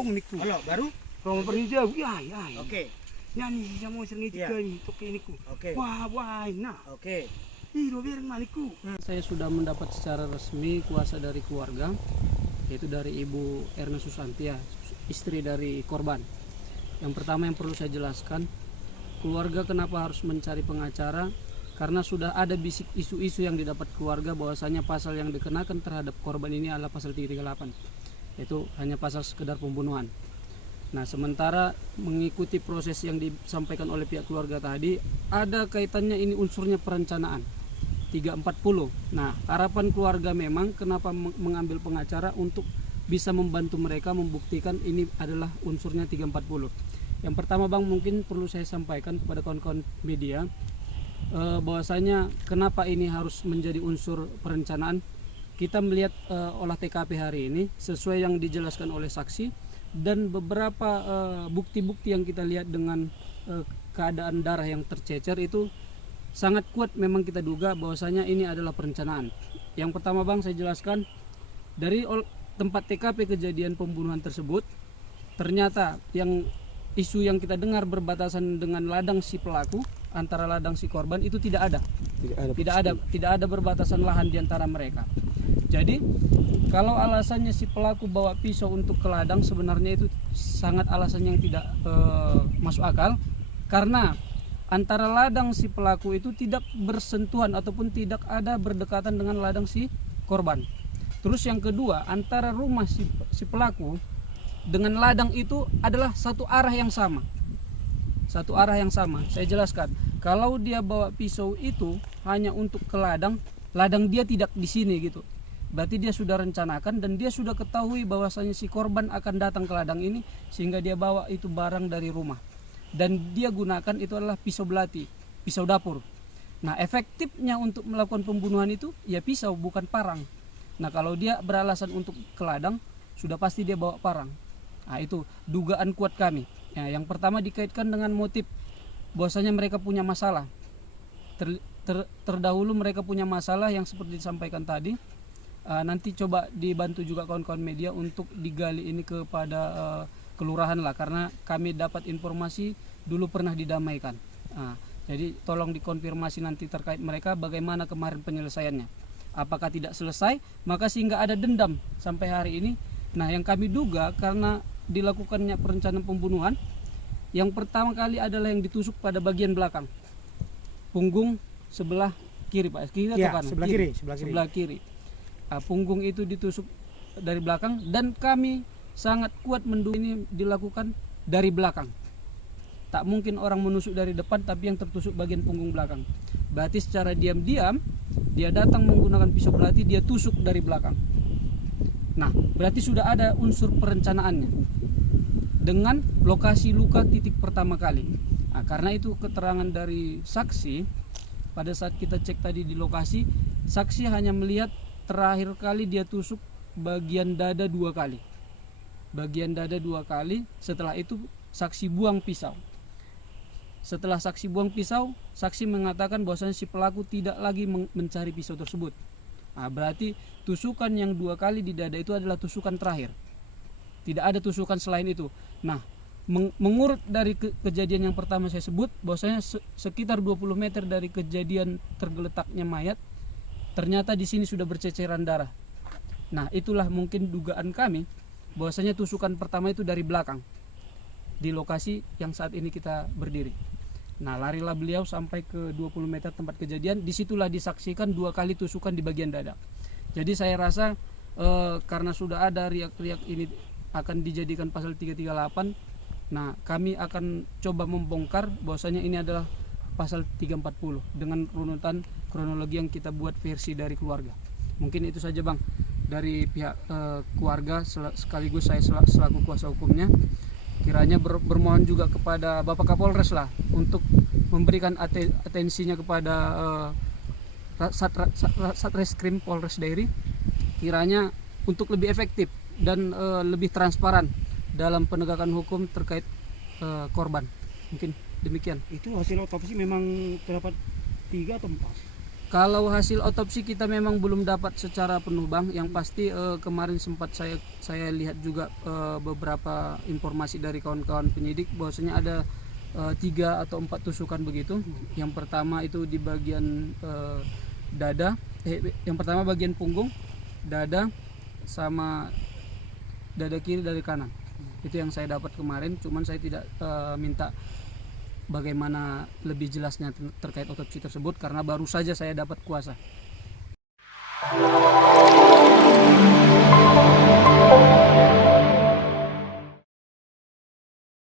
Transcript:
tong niku. Halo, baru? Romo pernija, ya. Oke. Nyanyi siya mo sering Iya. ini toke niku. Oke. Wah, nah. Oke. Iro biar maniku. Saya sudah mendapat secara resmi kuasa dari keluarga, yaitu dari Ibu Erna Susantia, istri dari korban. Yang pertama yang perlu saya jelaskan, keluarga kenapa harus mencari pengacara, karena sudah ada bisik isu-isu yang didapat keluarga bahwasanya pasal yang dikenakan terhadap korban ini adalah pasal 338, yaitu hanya pasal sekedar pembunuhan. Nah, sementara mengikuti proses yang disampaikan oleh pihak keluarga tadi, ada kaitannya ini unsurnya perencanaan 340. Nah, harapan keluarga memang kenapa mengambil pengacara untuk bisa membantu mereka membuktikan ini adalah unsurnya 340. Yang pertama Bang, mungkin perlu saya sampaikan kepada kawan-kawan media bahwasanya kenapa ini harus menjadi unsur perencanaan. Kita melihat olah TKP hari ini sesuai yang dijelaskan oleh saksi dan beberapa bukti-bukti yang kita lihat dengan keadaan darah yang tercecer itu sangat kuat, memang kita duga bahwasanya ini adalah perencanaan. Yang pertama Bang, saya jelaskan dari tempat TKP kejadian pembunuhan tersebut, ternyata yang isu yang kita dengar berbatasan dengan ladang si pelaku, antara ladang si korban itu tidak ada berbatasan lahan di antara mereka. Jadi kalau alasannya si pelaku bawa pisau untuk ke ladang, sebenarnya itu sangat alasan yang tidak masuk akal, karena antara ladang si pelaku itu tidak bersentuhan ataupun tidak ada berdekatan dengan ladang si korban. Terus yang kedua, antara rumah si pelaku dengan ladang itu adalah satu arah yang sama. Satu arah yang sama. Saya jelaskan, kalau dia bawa pisau itu hanya untuk ke ladang dia tidak di sini gitu. Berarti dia sudah rencanakan dan dia sudah ketahui bahwasanya si korban akan datang ke ladang ini, sehingga dia bawa itu barang dari rumah. Dan dia gunakan itu adalah pisau belati, pisau dapur. Nah, efektifnya untuk melakukan pembunuhan itu ya pisau, bukan parang. Nah, kalau dia beralasan untuk ke ladang, sudah pasti dia bawa parang. Nah, itu dugaan kuat kami. Ya, yang pertama dikaitkan dengan motif bahwasanya mereka punya masalah. Terdahulu mereka punya masalah yang seperti disampaikan tadi. Nanti coba dibantu juga kawan-kawan media untuk digali ini kepada kelurahan lah, karena kami dapat informasi dulu pernah didamaikan. Jadi tolong dikonfirmasi nanti terkait mereka bagaimana kemarin penyelesaiannya. Apakah tidak selesai, maka sehingga ada dendam sampai hari ini. Nah, yang kami duga karena dilakukannya perencanaan pembunuhan, yang pertama kali adalah yang ditusuk pada bagian belakang, punggung sebelah kiri Pak, kiri atau kanan? Sebelah kiri. Punggung itu ditusuk dari belakang, dan kami sangat kuat menduga ini dilakukan dari belakang. Tak mungkin orang menusuk dari depan, tapi yang tertusuk bagian punggung belakang. Berarti secara diam-diam dia datang menggunakan pisau belati, dia tusuk dari belakang. Nah, berarti sudah ada unsur perencanaannya dengan lokasi luka titik pertama kali. Nah, karena itu keterangan dari saksi pada saat kita cek tadi di lokasi, saksi hanya melihat terakhir kali dia tusuk bagian dada 2 kali. Bagian dada 2 kali, setelah itu saksi buang pisau. Setelah saksi buang pisau, saksi mengatakan bahwasanya si pelaku tidak lagi mencari pisau tersebut. Nah, berarti tusukan yang 2 kali di dada itu adalah tusukan terakhir. Tidak ada tusukan selain itu. Nah, mengurut dari kejadian yang pertama saya sebut, bahwasanya sekitar 20 meter dari kejadian tergeletaknya mayat, ternyata di sini sudah berceceran darah. Nah, itulah mungkin dugaan kami bahwasanya tusukan pertama itu dari belakang di lokasi yang saat ini kita berdiri. Nah, larilah beliau sampai ke 20 meter tempat kejadian, disitulah disaksikan 2 kali tusukan di bagian dada. Jadi saya rasa karena sudah ada riak-riak ini akan dijadikan pasal 338, nah kami akan coba membongkar bahwasanya ini adalah pasal 340 dengan runutan kronologi yang kita buat versi dari keluarga. Mungkin itu saja Bang dari pihak keluarga, sekaligus saya selaku kuasa hukumnya. Kiranya bermohon juga kepada Bapak Kapolres lah untuk memberikan atensinya kepada Satreskrim Polres Dairi, kiranya untuk lebih efektif dan lebih transparan dalam penegakan hukum terkait korban. Mungkin demikian. Itu hasil otopsi memang terdapat 3 atau 4? Kalau hasil otopsi kita memang belum dapat secara penuh Bang. Yang pasti kemarin sempat saya lihat juga beberapa informasi dari kawan-kawan penyidik bahwasanya ada 3 atau 4 tusukan begitu. Yang pertama itu di bagian dada, yang pertama bagian punggung, dada, sama dada kiri dari kanan. Itu yang saya dapat kemarin. Cuman saya tidak minta bagaimana lebih jelasnya terkait otopsi tersebut karena baru saja saya dapat kuasa.